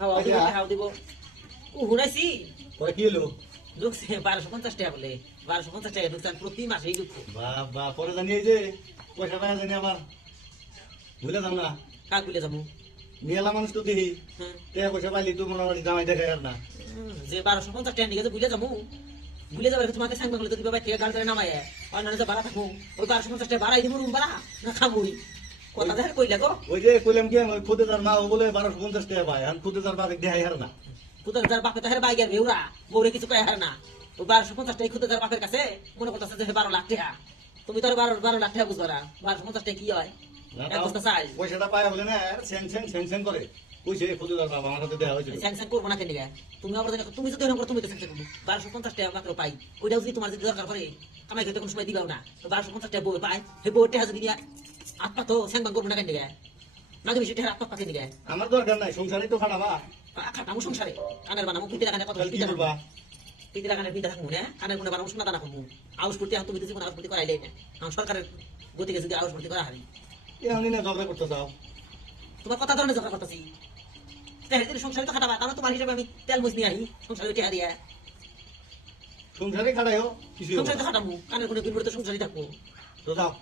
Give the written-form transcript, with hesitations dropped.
খাওয়া দিব শুনাইছি কি হলো? ঢুকছে 1250 টাকা বলে 1250 টাকা ঢুকছে প্রতি মাসেই ঢুকছে বাবা পরে জানি এই যে পয়সা পায় জানি আমার ভুলে যাম না কাক বলে যাবো নিয়েলা মানুষ তো দেখি টাকা পয়সা পাইলি তো মোটামুটি জামাই দেখায় আর না যে 1250 টাকা নিয়ে ভুলে যাবো ভুলে যাবার তোমাকে সাংবাদ বলে তো বাবা থেকে গাল করে নামায় অন্যান্য যে ভাড়া থাকবো ওই 1250 টাকা ভাড়াই দিব রুম ভাড়া না খাবই কথা দেখা কইলা গো ওই যে কইলাম কি ওই খুদে তার মা বলে 1250 টাকা পায় আর খুদে তার বাড়ি দেখাই আর না খুদে তার বাপে তাহের বাইকের বেউরা বউরে কিছু কয় হার না ওই 1250 টাকা খুদে তার বাপের কাছে মনে করতেছে যে 12 লাখ টাকা তুমি তো আর 12 লাখ টাকা বুঝবা না 1250 টাকা কি হয় এক বস্তা চাই পয়সাটা পায় বলে না স্যাং করে কইছে খুদে তার বাবা আমার হাতে দেওয়া হয়েছিল স্যাংশন করবো না কেন তুমি আবার তুমি যদি এরকম করো তুমি তো স্যাংশন করবো 1250 টাকা মাত্র পাই ওইটাও যদি তোমার যদি দরকার পড়ে কামাই করতে কোনো সময় দিবাও না তো 1250 টাকা বই পাই সেই বইটা যদি আত্মা তো স্যাংশন করবো না কেন না তুমি সেটা আত্মা পাতে নিগে আমার দরকার নাই সংসারে তো খাটাবা খাটামো সংসারে কানের বানামো পিতের কানে কত কি করবা পিতের কানে পিতা থাকবো না কানের গুণে বানামো শোনা দানা করবো আউস করতে তুমি তো জীবন আউস করতে করাইলে না আমার সরকারের গতিকে যদি আউস করতে করা হারি এমনি না ঝগড়া করতে চাও তোমার কথা ধরনের ঝগড়া করতেছি সংসারে তো খাটাবা তাহলে তোমার হিসাবে আমি তেল মুছ নিয়ে আহি সংসারে টেহা দিয়া সংসারে খাটাইও কিছু সংসারে তো খাটামো কানের গুণে বিনবড়ে তো সংসারে থাকবো তো যাও